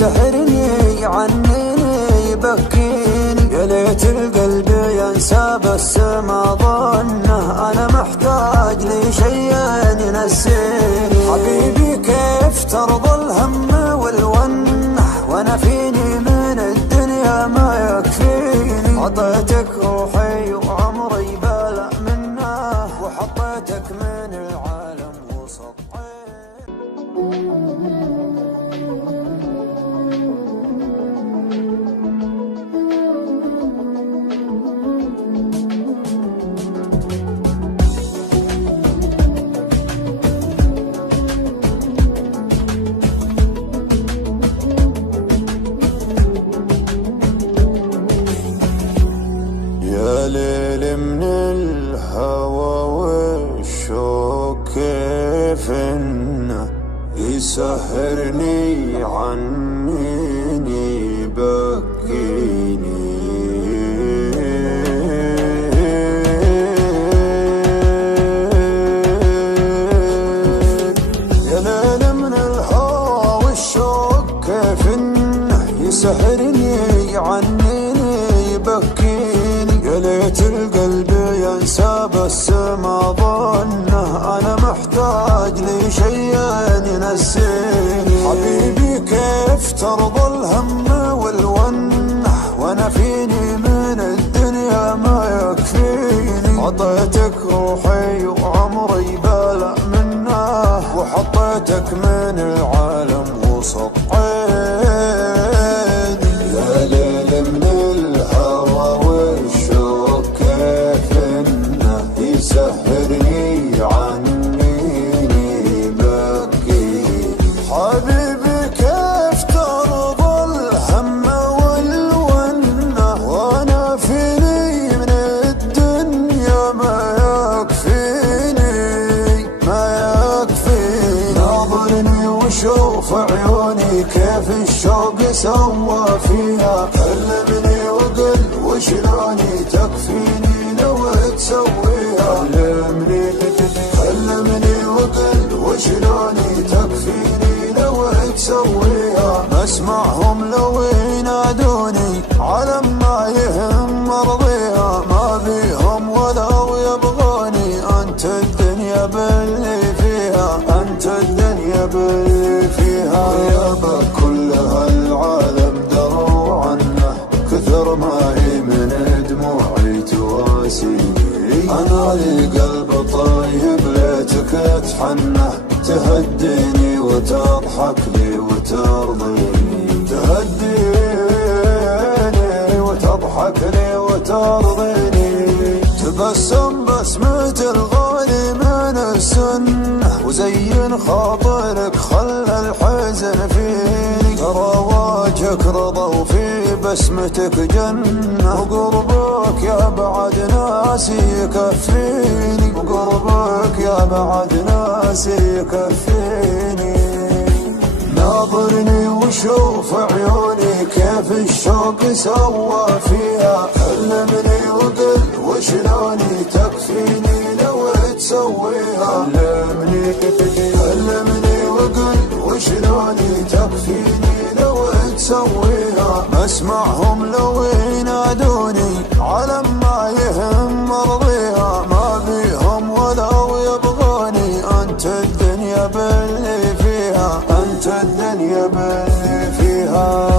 يسحرني عنيني يبكيني، يا ليت القلب ينسى بس ما ظنه أنا محتاج لشيء ينسيني. حبيبي كيف ترضى الهم والونه وانا فيني من الدنيا ما يكفيني. عطيتك روحي وعمري بلا منه وحطيتك من العالم وسطحي. يا ليل من الهوى والشوق كيف انه يسهرني عنيني يبكيني. يا ليل من الهوى والشوق كيف انه يسهرني عنيني يبكيني، يا ليت القلب ينسى بس ما ظنه أنا محتاج لشيء ينسيني. حبيبي كيف ترضى الهم والونه وانا فيني من الدنيا ما يكفيني. عطيتك روحي وعمري بلا منه وحطيتك من العالم وسط عيني. يا ليل من يسهرني عنيني يبكيني. حبيبي كيف ترضى الهم والونه وانا فيني من الدنيا ما يكفيني ما يكفيني. ناظرني وشوف عيوني كيف الشوق سوى فيها، كلمني وقل وشلوني تكفيني لو تسويها. كلمني وقل وشلوني تكفيني لو تسويها. ما اسمعهم لو ينادوني على ما يهم مرضيها، ما بيهم ولو يبغوني انت الدنيا باللي فيها، انت الدنيا باللي فيها. يابا كل هالعالم دروا عنه كثر ما هي من دموعي تواسيني. أنا لي قلب طيب ليتك تحنه، تهديني وتضحك لي وترضيني، تهديني وتضحك لي وترضيني. تبسم بسمة الغالي من السنة وزين خاطرك خلى الحزن فيني. ترى وجهك رضا وفي بسمتك جنة، وقربك يا بعد ناسي يكفيني، وقربك يا بعد ناسي يكفيني. ناظرني وشوف عيوني كيف الشوق سوى فيها، كلمني وقل وشلوني تكفيني لو تسويها. كلمني وقل وشلوني تكفيني لو تسويها. ما اسمعهم لو ينادوني على ما يهم مرضيها، ما بيهم ولو يبغوني انت الدنيا باللي فيها، انت الدنيا باللي فيها.